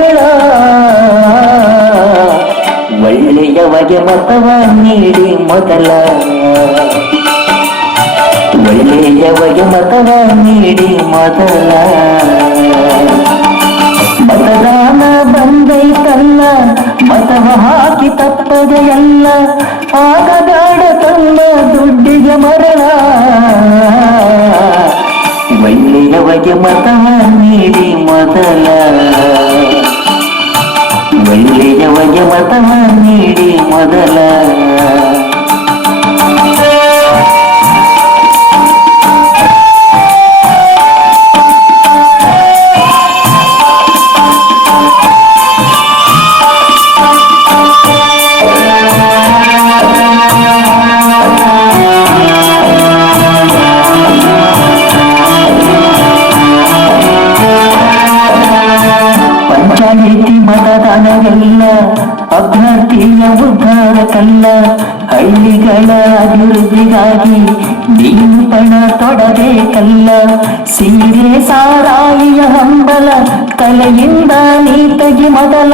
ಮರಳ ಒಳ್ಳೆಯವಗೆ ಮತವ ನೀಡಿ ಮೊದಲ ಒಳ್ಳೆಯವಗೆ ಮತವ ನೀಡಿ ಮೊದಲ ಮತದಾನ ಬಂದೈತಲ್ಲ ಮತವ ಹಾಕಿ ತಪ್ಪದೆಯಲ್ಲ ಆಗಬೇಡ ತಮ್ಮ ದುಡ್ಡಿಗೆ ಮರಳ ಒಳ್ಳೆಯವಗೆ ಮತವ ನೀಡಿ ಮೊದಲ ಒಳ್ಳೆಯವಗೆ ಮತವ ನೀಡಿ ಮೊದಲ ಪಂಚಾಯಿತಿ ಮತದಾನವೆಲ್ಲ ಅಭ್ಯರ್ಥಿಯ ಉದ್ಧಾರಕ್ಕಲ್ಲ ಹಳ್ಳಿಗಳ ಅಭಿವೃದ್ಧಿಗಾಗಿ ನೀನು ಪಣ ತೊಡಬೇಕಲ್ಲ ಸೀರೆ ಸಾರಾಯಿಯ ಹಂಬಲ ತಲೆಯಿಂದ ನೀತಗಿ ಮೊದಲ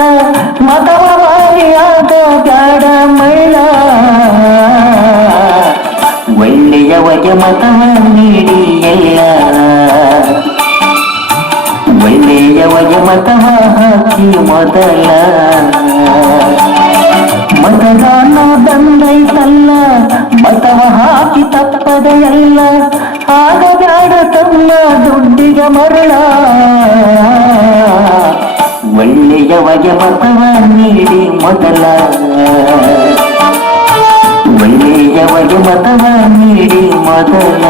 ಮತವ ಮಾರಿಯಾದ ಬ್ಯಾಡ ಮಳ್ಳ ಒಳ್ಳೆಯವಗೆ ಮತವ ನೀಡಿ ಎಲ್ಲ ಒಳ್ಳೆಯವಗೆ ಮತವ ಹಾಕಿ ಮೊದಲ ಮತದಾನ ಬಂದೈತಲ್ಲ ಮತವ ಹಾಕಿ ತಪ್ಪದೆಯಲ್ಲ ಆಗಬೇಡ ತಮ್ಮ ದುಡ್ಡಿಗೆ ಮರಳ ಒಳ್ಳೆಯವಗೆ ಮತವ ನೀಡಿ ಮೊದಲ ಒಳ್ಳೆಯವಗೆ ಮತವ ನೀಡಿ ಮೊದಲ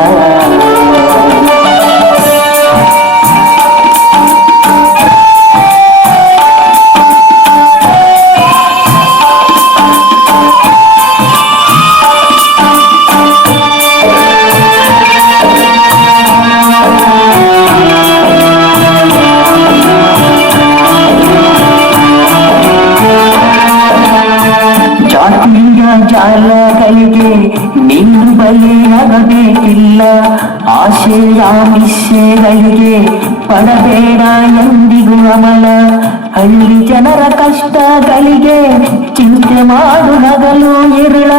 ಜಾತಿಯ ಜಾಲಗಳಿಗೆ ನಿನ್ನ ಬಲಿಯಾಗಬೇಕಿಲ್ಲ ಆಶೆಯ ಮಿಶ್ಯೆಗಳಿಗೆ ಪಡಬೇಡ ಎಂದಿಗೂ ಅಮಲ ಹಳ್ಳಿ ಜನರ ಕಷ್ಟಗಳಿಗೆ ಚಿಂತೆ ಮಾಡು ಹಗಲು ಇರುಳ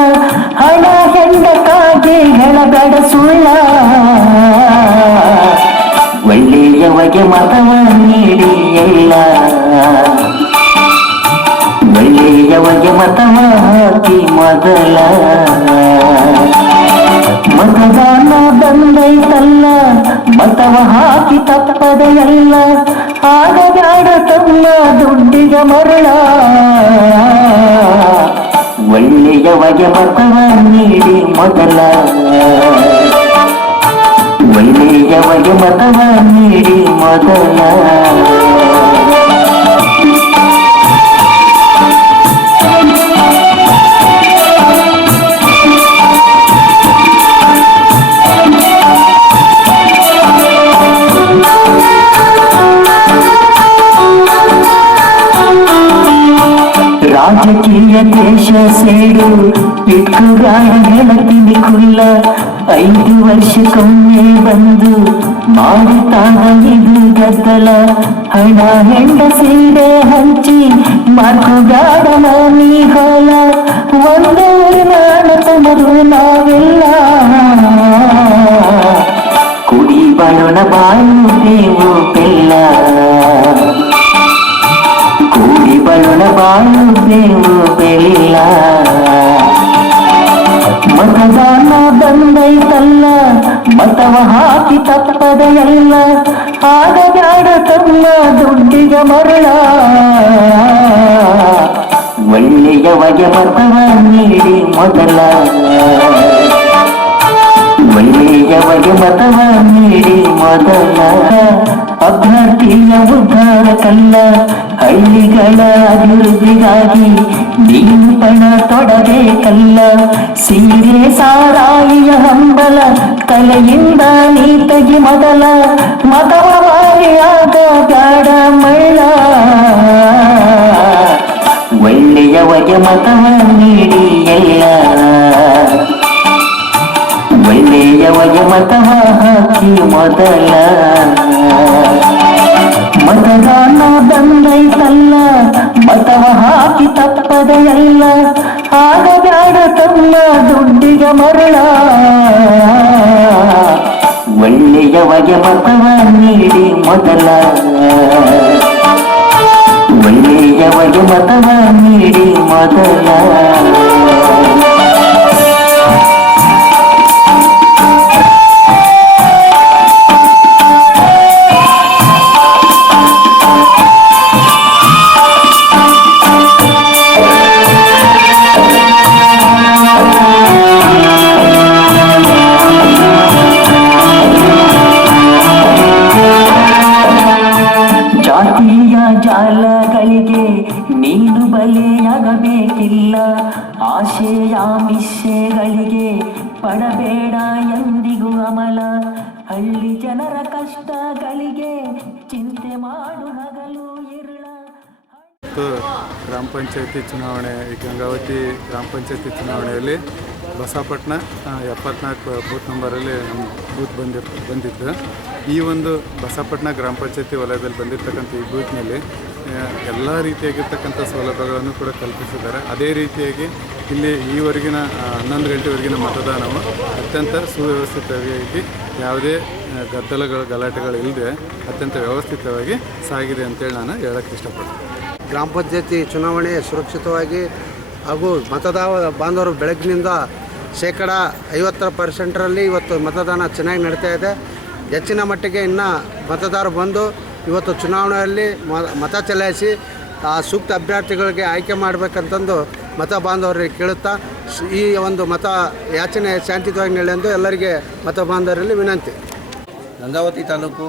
ಹಣ ಹೆಂಡಕ್ಕಾಗಿ ಹೇಳಬೇಡ ಸುಳ್ಳ ಒಳ್ಳೆಯವಗೆ ಮತವ ನೀಡಿ ಎಲ್ಲ ಒಳ್ಳೆಯವಗೆ ಮತವ ಹಾಕಿ ಮೊದಲ ಮತದಾನ ಬಂದೈತಲ್ಲ ಮತವ ಹಾಕಿ ತಪ್ಪದೆಯಲ್ಲ ಆಗಬೇಡ ತಮ್ಮ ದುಡ್ಡಿಗೆ ಮರಳ ಒಳ್ಳೆಯವಗೆ ಮತವ ನೀಡಿ ಮೊದಲ ಒಳ್ಳೆಯವಗೆ ಮತವ ನೀಡಿ ಮೊದಲ ರಾಜಕೀಯ ದೇಶ ಸೇಡು ಇಟ್ಟುಗಾಡ ಹೇಳತೀನಿ ಕುಲ್ಲ 5 ವರ್ಷಕ್ಕೊಮ್ಮೆ ಬಂದು ಮಾಡುತ್ತಾಗ ಇದು ಗದ್ದಲ ಹಣ ಹೆಂಡ ಸೀರೆ ಹಂಚಿ ಮಾತುಗಾಡ ಮನಿ ಹೊಲ ಒಂದೇ ನಾಣತನರು ನಾವೆಲ್ಲ ಕುಡಿ ಬಳುಣ ಬಾಳು ದೇವು ಬೆಲ್ಲ ಕೂಡಿ ಬಳುಣ ಬಾಳು ದೇವು ಬೆಳಿಲ್ಲ ಮತದಾನ ಬಂದೈತಲ್ಲ ಮತವ ಹಾಕಿ ತಪ್ಪದೆಯಲ್ಲ ಆಗಬೇಡ ತಮ್ಮ ದುಡ್ಡಿಗೆ ಮರಳ ಒಳ್ಳೆಯವಗೆ ಮತವ ನೀಡಿ ಮೊದಲ ಒಳ್ಳೆಯವಗೆ ಮತವ ನೀಡಿ ಮೊದಲ ಅಭ್ಯರ್ಥಿಯ ಉದ್ಧಾರಕ್ಕಲ್ಲ ಹಳ್ಳಿಗಳ ಅಭಿವೃದ್ಧಿಗಾಗಿ ನೀನು ಪಣ ತೊಡಬೇಕಲ್ಲ ಸೀರೆ ಸಾರಾಯಿಯ ಹಂಬಲ ತಲೆಯಿಂದ ನೀತಗಿ ಮೊದಲ ಮತವ ಮಾರಿಯಾದ ಬ್ಯಾಡ ಮಳ್ಳ ಒಳ್ಳೆಯವಗೆ ಮತವ ನೀಡಿ ಎಲ್ಲ ಒಳ್ಳೆಯವಗೆ ಮತವ ಹಾಕಿ ಮೊದಲ ಮತದಾನ ಬಂದೈತಲ್ಲ, ಮತವ ಹಾಕಿ ತಪ್ಪದೆಯಲ್ಲ, ಆಗಬ್ಯಾಡ ತಮ್ಮ ದುಡ್ಡಿಗೆ ಮರಳ. ಒಳ್ಳೆಯವಗೆ ಮತವ ನೀಡಿ ಮೊದಲ, ಒಳ್ಳೆಯವಗೆ ಮತವ ನೀಡಿ ಮೊದಲ. ಜಾತಿಯ ಜಾಲಗಳಿಗೆ ನೀನು ಬಲಿಯಾಗಬೇಕಿಲ್ಲ, ಆಶೆಯ ಮಿಶ್ಯೆಗಳಿಗೆ ಪಡಬೇಡ ಎಂದಿಗೂ ಅಮಲ. ಹಳ್ಳಿ ಜನರ ಕಷ್ಟಗಳಿಗೆ ಚಿಂತೆ ಮಾಡು ಹಗಲು ಇರುಳ. ಗ್ರಾಮ ಪಂಚಾಯತಿ ಚುನಾವಣೆ, ಈ ಗಂಗಾವತಿ ಗ್ರಾಮ ಪಂಚಾಯತಿ ಚುನಾವಣೆಯಲ್ಲಿ ಬಸವಪಟ್ಟಣ 74 ಬೂತ್ ನಂಬರಲ್ಲಿ ನಮ್ಮ ಬೂತ್ ಬಂದಿದ್ದು. ಈ ಒಂದು ಬಸವಪಟ್ಟಣ ಗ್ರಾಮ ಪಂಚಾಯತಿ ವಲಯದಲ್ಲಿ ಬಂದಿರತಕ್ಕಂಥ ಈ ಬೂತ್ನಲ್ಲಿ ಎಲ್ಲ ರೀತಿಯಾಗಿರ್ತಕ್ಕಂಥ ಸೌಲಭ್ಯಗಳನ್ನು ಕೂಡ ಕಲ್ಪಿಸಿದ್ದಾರೆ. ಅದೇ ರೀತಿಯಾಗಿ ಇಲ್ಲಿ ಈವರೆಗಿನ 11 ಗಂಟೆವರೆಗಿನ ಮತದಾನವು ಅತ್ಯಂತ ಸುವ್ಯವಸ್ಥಿತವಾಗಿ, ಯಾವುದೇ ಗಲಾಟೆಗಳು ಇಲ್ಲದೆ ಅತ್ಯಂತ ವ್ಯವಸ್ಥಿತವಾಗಿ ಸಾಗಿದೆ ಅಂತೇಳಿ ನಾನು ಹೇಳೋಕ್ಕೆ ಇಷ್ಟಪಡ್ತೀನಿ. ಗ್ರಾಮ ಪಂಚಾಯತಿ ಚುನಾವಣೆ ಸುರಕ್ಷಿತವಾಗಿ ಹಾಗೂ ಬಾಂಧವರು ಬೆಳಗ್ಗಿನಿಂದ 50% ಇವತ್ತು ಮತದಾನ ಚೆನ್ನಾಗಿ ನಡೀತಾ ಇದೆ. ಹೆಚ್ಚಿನ ಮಟ್ಟಿಗೆ ಇನ್ನು ಮತದಾರರು ಬಂದು ಇವತ್ತು ಚುನಾವಣೆಯಲ್ಲಿ ಮತ ಚಲಾಯಿಸಿ ಆ ಸೂಕ್ತ ಅಭ್ಯರ್ಥಿಗಳಿಗೆ ಆಯ್ಕೆ ಮಾಡಬೇಕಂತಂದು ಮತ ಬಾಂಧವರಿಗೆ ಕೇಳುತ್ತಾ ಈ ಒಂದು ಮತ ಯಾಚನೆ ಶಾಂತಿಯುತವಾಗಿ ನಡೆಯೆಂದು ಎಲ್ಲರಿಗೆ ಮತ ಬಾಂಧವರಲ್ಲಿ ವಿನಂತಿ. ಗಂಗಾವತಿ ತಾಲೂಕು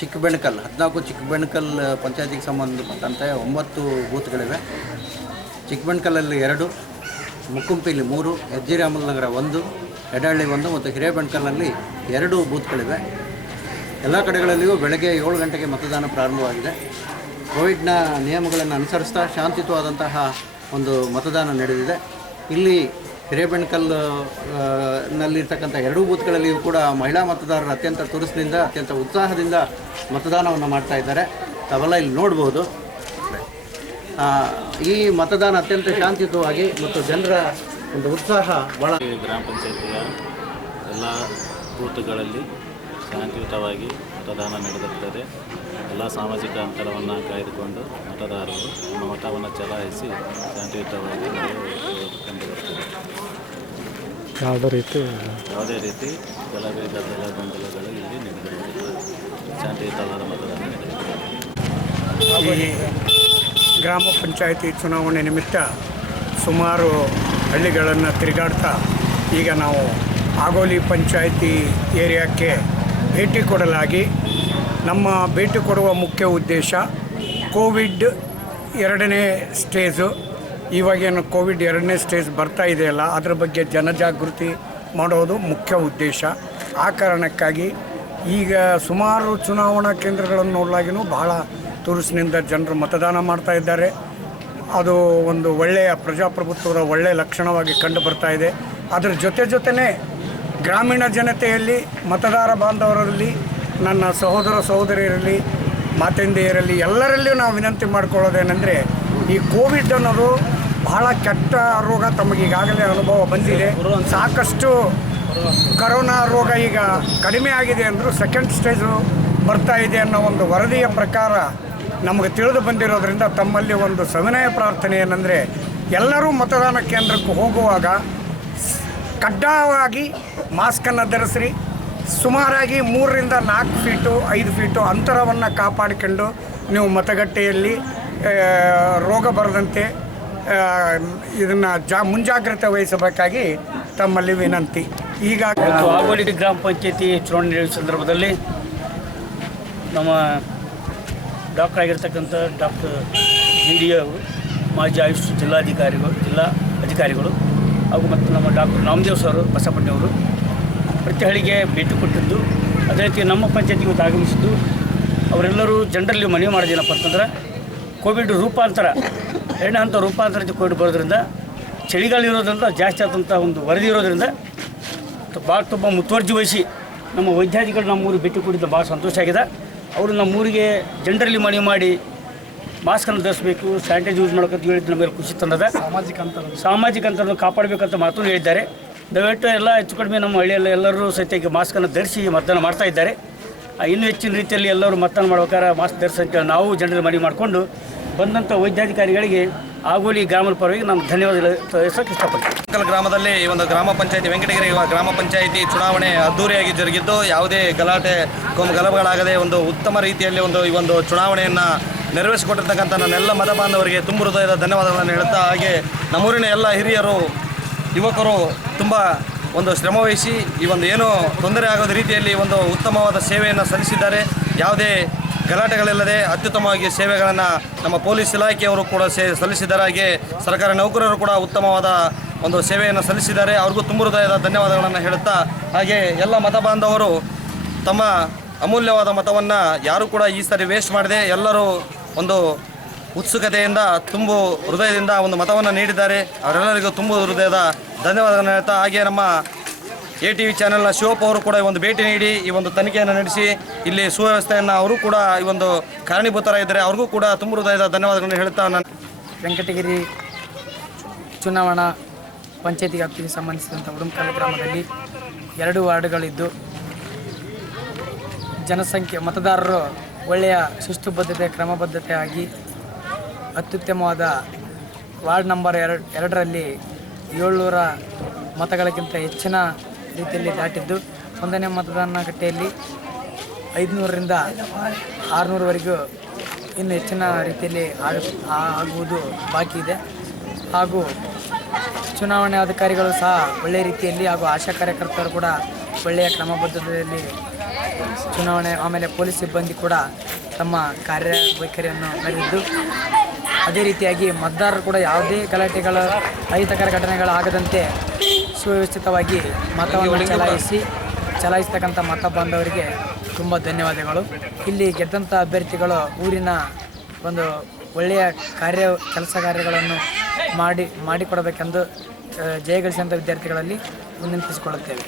ಚಿಕ್ಕಬೆಣಕಲ್ 14 ಚಿಕ್ಕಬೆಣಕಲ್ ಪಂಚಾಯತಿಗೆ ಸಂಬಂಧಪಟ್ಟಂತೆ 9 ಬೂತ್ಗಳಿವೆ. ಚಿಕ್ಕಬೆಣಕಲ್ಲಲ್ಲಿ 2, ಮುಕ್ಕುಂಪಿಲಿ 3, ಹೆಜ್ಜಿರಾಮನಗರ 1, ಎಡಹಳ್ಳಿ 1 ಮತ್ತು ಹಿರೇಬೆಣಕಲ್ನಲ್ಲಿ 2 ಬೂತ್ಗಳಿವೆ. ಎಲ್ಲ ಕಡೆಗಳಲ್ಲಿಯೂ ಬೆಳಗ್ಗೆ 7 ಗಂಟೆಗೆ ಮತದಾನ ಪ್ರಾರಂಭವಾಗಿದೆ. ಕೋವಿಡ್ನ ನಿಯಮಗಳನ್ನು ಅನುಸರಿಸ್ತಾ ಶಾಂತಿಯುತವಾದಂತಹ ಒಂದು ಮತದಾನ ನಡೆದಿದೆ. ಇಲ್ಲಿ ಹಿರೇಬೆಣಕಲ್ ನಲ್ಲಿರ್ತಕ್ಕಂಥ 2 ಬೂತ್ಗಳಲ್ಲಿಯೂ ಕೂಡ ಮಹಿಳಾ ಮತದಾರರು ಅತ್ಯಂತ ತುರುಸಿನಿಂದ ಅತ್ಯಂತ ಉತ್ಸಾಹದಿಂದ ಮತದಾನವನ್ನು ಮಾಡ್ತಾ ಇದ್ದಾರೆ. ತಾವೆಲ್ಲ ಇಲ್ಲಿ ನೋಡ್ಬೋದು. ಈ ಮತದಾನ ಅತ್ಯಂತ ಶಾಂತಿಯುತವಾಗಿ ಮತ್ತು ಜನರ ಒಂದು ಉತ್ಸಾಹ ಭಾಳ. ಗ್ರಾಮ ಪಂಚಾಯತಿಯ ಎಲ್ಲ ಬೂತ್ಗಳಲ್ಲಿ ಶಾಂತಿಯುತವಾಗಿ ಮತದಾನ ನಡೆದಿರುತ್ತದೆ. ಎಲ್ಲ ಸಾಮಾಜಿಕ ಅಂತರವನ್ನು ಕಾಯ್ದುಕೊಂಡು ಮತದಾರರು ತಮ್ಮ ಮತವನ್ನು ಚಲಾಯಿಸಿ ಶಾಂತಿಯುತವಾಗಿ ಕಂಡುಬರುತ್ತದೆ. ಯಾವುದೇ ರೀತಿ ಗಲಭೆ ಗೊಂದಲಗಳು ಇಲ್ಲಿ ನಡೆದಿರುವುದಿಲ್ಲ. ಶಾಂತಿಯುತವಾದ ಮತದಾನ ನಡೆದಿದೆ. ಈ ಗ್ರಾಮ ಪಂಚಾಯತಿ ಚುನಾವಣೆ ನಿಮಿತ್ತ ಸುಮಾರು ಹಳ್ಳಿಗಳನ್ನು ತಿರುಗಾಡ್ತಾ ಈಗ ನಾವು ಆಗೋಲಿ ಪಂಚಾಯತಿ ಏರಿಯಾಕ್ಕೆ ಭೇಟಿ ಕೊಡಲಾಗಿ, ನಮ್ಮ ಭೇಟಿ ಕೊಡುವ ಮುಖ್ಯ ಉದ್ದೇಶ ಕೋವಿಡ್ 2ನೇ ಸ್ಟೇಜು, ಇವಾಗೇನು ಕೋವಿಡ್ 2ನೇ ಸ್ಟೇಜ್ ಬರ್ತಾ ಇದೆಯಲ್ಲ, ಅದರ ಬಗ್ಗೆ ಜನಜಾಗೃತಿ ಮಾಡೋದು ಮುಖ್ಯ ಉದ್ದೇಶ. ಆ ಕಾರಣಕ್ಕಾಗಿ ಈಗ ಸುಮಾರು ಚುನಾವಣಾ ಕೇಂದ್ರಗಳನ್ನು ನೋಡಲಾಗಿನೂ ಬಹಳ ತುರುಸಿನಿಂದ ಜನರು ಮತದಾನ ಮಾಡ್ತಾ ಇದ್ದಾರೆ. ಅದು ಒಂದು ಒಳ್ಳೆಯ ಪ್ರಜಾಪ್ರಭುತ್ವದ ಒಳ್ಳೆಯ ಲಕ್ಷಣವಾಗಿ ಕಂಡು ಬರ್ತಾ ಇದೆ. ಅದರ ಜೊತೆನೇ ಗ್ರಾಮೀಣ ಜನತೆಯಲ್ಲಿ, ಮತದಾರ ಬಾಂಧವರಲ್ಲಿ, ನನ್ನ ಸಹೋದರ ಸಹೋದರಿಯರಲ್ಲಿ, ಮಾತೆಂದೆಯರಲ್ಲಿ ಎಲ್ಲರಲ್ಲಿಯೂ ನಾವು ವಿನಂತಿ ಮಾಡ್ಕೊಳ್ಳೋದೇನೆಂದರೆ, ಈ ಕೋವಿಡ್ ಅನ್ನೋದು ಬಹಳ ಕೆಟ್ಟ ರೋಗ. ತಮಗೀಗಾಗಲೇ ಅನುಭವ ಬಂದಿದೆ. ಸಾಕಷ್ಟು ಕರೋನಾ ರೋಗ ಈಗ ಕಡಿಮೆ ಆಗಿದೆ ಅಂದರೂ ಸೆಕೆಂಡ್ ಸ್ಟೇಜು ಬರ್ತಾ ಇದೆ ಅನ್ನೋ ಒಂದು ವರದಿಯ ಪ್ರಕಾರ ನಮಗೆ ತಿಳಿದು ಬಂದಿರೋದ್ರಿಂದ ತಮ್ಮಲ್ಲಿ ಒಂದು ಸವಿನಯ ಪ್ರಾರ್ಥನೆ ಏನಂದರೆ, ಎಲ್ಲರೂ ಮತದಾನ ಕೇಂದ್ರಕ್ಕೆ ಹೋಗುವಾಗ ಕಡ್ಡಾಯವಾಗಿ ಮಾಸ್ಕನ್ನು ಧರಿಸ್ರಿ. ಸುಮಾರಾಗಿ 3 ರಿಂದ 4 ಫೀಟು 5 ಫೀಟು ಅಂತರವನ್ನು ಕಾಪಾಡಿಕೊಂಡು ನೀವು ಮತಗಟ್ಟೆಯಲ್ಲಿ ರೋಗ ಬರದಂತೆ ಇದನ್ನು ಮುಂಜಾಗ್ರತೆ ವಹಿಸಬೇಕಾಗಿ ತಮ್ಮಲ್ಲಿ ವಿನಂತಿ. ಈಗ ಆಗೋಲಿ ಗ್ರಾಮ ಪಂಚಾಯತಿ ಚುನಾವಣೆ ನಡೆಯುವ ಸಂದರ್ಭದಲ್ಲಿ ನಮ್ಮ ಡಾಕ್ಟರ್ ಆಗಿರ್ತಕ್ಕಂಥ ಡಾಕ್ಟರ್ GD ಅವರು, ಮಾಜಿ ಆಯುಷ್ ಜಿಲ್ಲಾ ಅಧಿಕಾರಿಗಳು ಹಾಗೂ ಮತ್ತು ನಮ್ಮ ಡಾಕ್ಟರ್ ನಾಮದೇವ್ ಸರ್ ಬಸವಪಟ್ಟಣವರು ಪ್ರತಿ ಹಳ್ಳಿಗೆ ಭೇಟಿ ಕೊಟ್ಟಿದ್ದು, ಅದೇ ರೀತಿ ನಮ್ಮ ಪಂಚಾಯತಿಗೆ ಇವತ್ತು ಆಗಮಿಸಿದ್ದು. ಅವರೆಲ್ಲರೂ ಜನರಲ್ಲಿ ಮನವಿ ಮಾಡೋದೇನಪ್ಪ ಅಂತಂದ್ರೆ, ಕೋವಿಡ್ ರೂಪಾಂತರ 2ನೇ ಹಂತ ರೂಪಾಂತರ ಕೋವಿಡ್ ಬರೋದ್ರಿಂದ ಚಳಿಗಾಲ ಇರೋದ್ರಿಂದ ಜಾಸ್ತಿ ಆದಂಥ ಒಂದು ವರದಿ ಇರೋದ್ರಿಂದ ಭಾಳ ತುಂಬ ಮುತುವರ್ಜಿ ವಹಿಸಿ ನಮ್ಮ ವೈದ್ಯಾಧಿಗಳು ನಮ್ಮೂರಿಗೆ ಭೇಟಿ ಕೊಟ್ಟಿದ್ದು ಭಾಳ ಸಂತೋಷ ಆಗಿದೆ. ಅವರು ನಮ್ಮೂರಿಗೆ ಜನರಲ್ಲಿ ಮನವಿ ಮಾಡಿ ಮಾಸ್ಕನ್ನು ಧರಿಸಬೇಕು, ಸ್ಯಾನಿಟೈಸ್ ಯೂಸ್ ಮಾಡ್ಬೇಕಂತ ಹೇಳಿದ್ದು ನಮಗೆ ಖುಷಿ ತಂದದ. ಸಾಮಾಜಿಕ ಅಂತರನ್ನು ಕಾಪಾಡಬೇಕಂತ ಮಾತು ಹೇಳಿದ್ದಾರೆ. ದಯವಿಟ್ಟು ಎಲ್ಲ ಹೆಚ್ಚು ಕಡಿಮೆ ನಮ್ಮ ಹಳ್ಳಿಯಲ್ಲಿ ಎಲ್ಲರೂ ಸಹಿತ ಈಗ ಮಾಸ್ಕನ್ನು ಧರಿಸಿ ಮತದಾನ ಮಾಡ್ತಾ ಇದ್ದಾರೆ. ಇನ್ನೂ ಹೆಚ್ಚಿನ ರೀತಿಯಲ್ಲಿ ಎಲ್ಲರೂ ಮತದಾನ ಮಾಡ್ಬೇಕಾದ್ರೆ ಮಾಸ್ಕ್ ಧರಿಸಂತ ನಾವು ಜನರಲ್ಲಿ ಮನವಿ ಮಾಡಿಕೊಂಡು ಬಂದಂಥ ವೈದ್ಯಾಧಿಕಾರಿಗಳಿಗೆ ಆಗೋಲಿ ಗ್ರಾಮದ ಪರವಾಗಿ ನಾನು ಧನ್ಯವಾದ ತಿಳಿಸೋಕೆ ಇಷ್ಟಪಡ್ತೀನಿ. ಗ್ರಾಮದಲ್ಲಿ ಈ ಒಂದು ಗ್ರಾಮ ಪಂಚಾಯತಿ ವೆಂಕಟಗಿರಿ ಗ್ರಾಮ ಪಂಚಾಯತಿ ಚುನಾವಣೆ ಅದ್ದೂರಿಯಾಗಿ ಜರುಗಿದ್ದು ಯಾವುದೇ ಗಲಾಟೆ ಗಲಭೆಗಳಾಗದೆ ಒಂದು ಉತ್ತಮ ರೀತಿಯಲ್ಲಿ ಈ ಒಂದು ಚುನಾವಣೆಯನ್ನು ನೆರವೇರಿಸಿಕೊಟ್ಟಿರ್ತಕ್ಕಂಥ ನನ್ನೆಲ್ಲ ಮತ ಬಾಂಧವರಿಗೆ ತುಂಬ ಹೃದಯದ ಧನ್ಯವಾದಗಳನ್ನು ಹೇಳುತ್ತಾ, ಹಾಗೆ ನಮ್ಮೂರಿನ ಎಲ್ಲ ಹಿರಿಯರು ಯುವಕರು ತುಂಬ ಒಂದು ಶ್ರಮವಹಿಸಿ ಈ ಒಂದು ಏನೂ ತೊಂದರೆ ಆಗೋದ ರೀತಿಯಲ್ಲಿ ಒಂದು ಉತ್ತಮವಾದ ಸೇವೆಯನ್ನು ಸಲ್ಲಿಸಿದ್ದಾರೆ. ಯಾವುದೇ ಗಲಾಟೆಗಳಿಲ್ಲದೆ ಅತ್ಯುತ್ತಮವಾಗಿ ಸೇವೆಗಳನ್ನು ನಮ್ಮ ಪೊಲೀಸ್ ಇಲಾಖೆಯವರು ಕೂಡ ಸಲ್ಲಿಸಿದ್ದಾರೆ. ಹಾಗೆ ಸರ್ಕಾರಿ ನೌಕರರು ಕೂಡ ಉತ್ತಮವಾದ ಒಂದು ಸೇವೆಯನ್ನು ಸಲ್ಲಿಸಿದ್ದಾರೆ. ಅವ್ರಿಗೂ ತುಂಬ ಹೃದಯದ ಧನ್ಯವಾದಗಳನ್ನು ಹೇಳುತ್ತಾ, ಹಾಗೆ ಎಲ್ಲ ಮತ ಬಾಂಧವರು ತಮ್ಮ ಅಮೂಲ್ಯವಾದ ಮತವನ್ನು ಯಾರೂ ಕೂಡ ಈ ಸಾರಿ ವೇಸ್ಟ್ ಮಾಡದೆ ಎಲ್ಲರೂ ಒಂದು ಉತ್ಸುಕತೆಯಿಂದ ಹೃದಯದಿಂದ ಒಂದು ಮತವನ್ನು ನೀಡಿದ್ದಾರೆ. ಅವರೆಲ್ಲರಿಗೂ ತುಂಬ ಹೃದಯದ ಧನ್ಯವಾದಗಳನ್ನು ಹೇಳ್ತಾ, ಹಾಗೆ ನಮ್ಮ ATV ಚಾನೆಲ್ನ ಶಿವಪ್ಪ ಅವರು ಕೂಡ ಒಂದು ಭೇಟಿ ನೀಡಿ ಈ ಒಂದು ತನಿಖೆಯನ್ನು ನಡೆಸಿ ಇಲ್ಲಿ ಸುವ್ಯವಸ್ಥೆಯನ್ನು ಅವರು ಕೂಡ ಈ ಒಂದು ಕಾರಣೀಭೂತರಾಗಿದ್ದಾರೆ. ಅವ್ರಿಗೂ ಕೂಡ ತುಂಬ ಹೃದಯದ ಧನ್ಯವಾದಗಳನ್ನು ಹೇಳ್ತಾ ನಾನು ವೆಂಕಟಗಿರಿ ಚುನಾವಣಾ ಪಂಚಾಯತಿ ವ್ಯಾಪ್ತಿಗೆ ಸಂಬಂಧಿಸಿದಂಥ ಉಡುಂಕಲ್ ಗ್ರಾಮದಲ್ಲಿ 2 ವಾರ್ಡ್ಗಳಿದ್ದು ಜನಸಂಖ್ಯೆ ಮತದಾರರು ಒಳ್ಳೆಯ ಶಿಸ್ತುಬದ್ಧತೆ ಕ್ರಮಬದ್ಧತೆಯಾಗಿ ಅತ್ಯುತ್ತಮವಾದ ವಾರ್ಡ್ ನಂಬರ್ 2ರಲ್ಲಿ 700 ಮತಗಳಿಗಿಂತ ಹೆಚ್ಚಿನ ರೀತಿಯಲ್ಲಿ ದಾಟಿದ್ದು, 1ನೇ ಮತದಾನ ಗಟ್ಟೆಯಲ್ಲಿ 500ರಿಂದ 600ವರೆಗೂ ಇನ್ನು ಹೆಚ್ಚಿನ ರೀತಿಯಲ್ಲಿ ಆಗುವುದು ಬಾಕಿ ಇದೆ. ಹಾಗೂ ಚುನಾವಣೆ ಅಧಿಕಾರಿಗಳು ಸಹ ಒಳ್ಳೆಯ ರೀತಿಯಲ್ಲಿ ಹಾಗೂ ಆಶಾ ಕಾರ್ಯಕರ್ತರು ಕೂಡ ಒಳ್ಳೆಯ ಕ್ರಮಬದ್ಧತೆಯಲ್ಲಿ ಚುನಾವಣೆ, ಆಮೇಲೆ ಪೊಲೀಸ್ ಸಿಬ್ಬಂದಿ ಕೂಡ ತಮ್ಮ ಕಾರ್ಯವೈಖರಿಯನ್ನು ನಡೆದಿದ್ದು, ಅದೇ ರೀತಿಯಾಗಿ ಮತದಾರರು ಕೂಡ ಯಾವುದೇ ಗಲಾಟೆಗಳ ಅಹಿತಕರ ಘಟನೆಗಳಾಗದಂತೆ ಸುವ್ಯವಸ್ಥಿತವಾಗಿ ಮತವನ್ನು ಚಲಾಯಿಸ್ತಕ್ಕಂಥ ಮತ ಬಾಂಧವರಿಗೆ ತುಂಬ ಧನ್ಯವಾದಗಳು. ಇಲ್ಲಿ ಗೆದ್ದಂಥ ಅಭ್ಯರ್ಥಿಗಳು ಊರಿನ ಒಂದು ಒಳ್ಳೆಯ ಕೆಲಸ ಕಾರ್ಯಗಳನ್ನು ಮಾಡಿಕೊಡಬೇಕೆಂದು ಜಯಗಳಿಸಿದಂಥ ವಿದ್ಯಾರ್ಥಿಗಳಲ್ಲಿ ವಿನಂತಿಸಿಕೊಳ್ಳುತ್ತೇವೆ.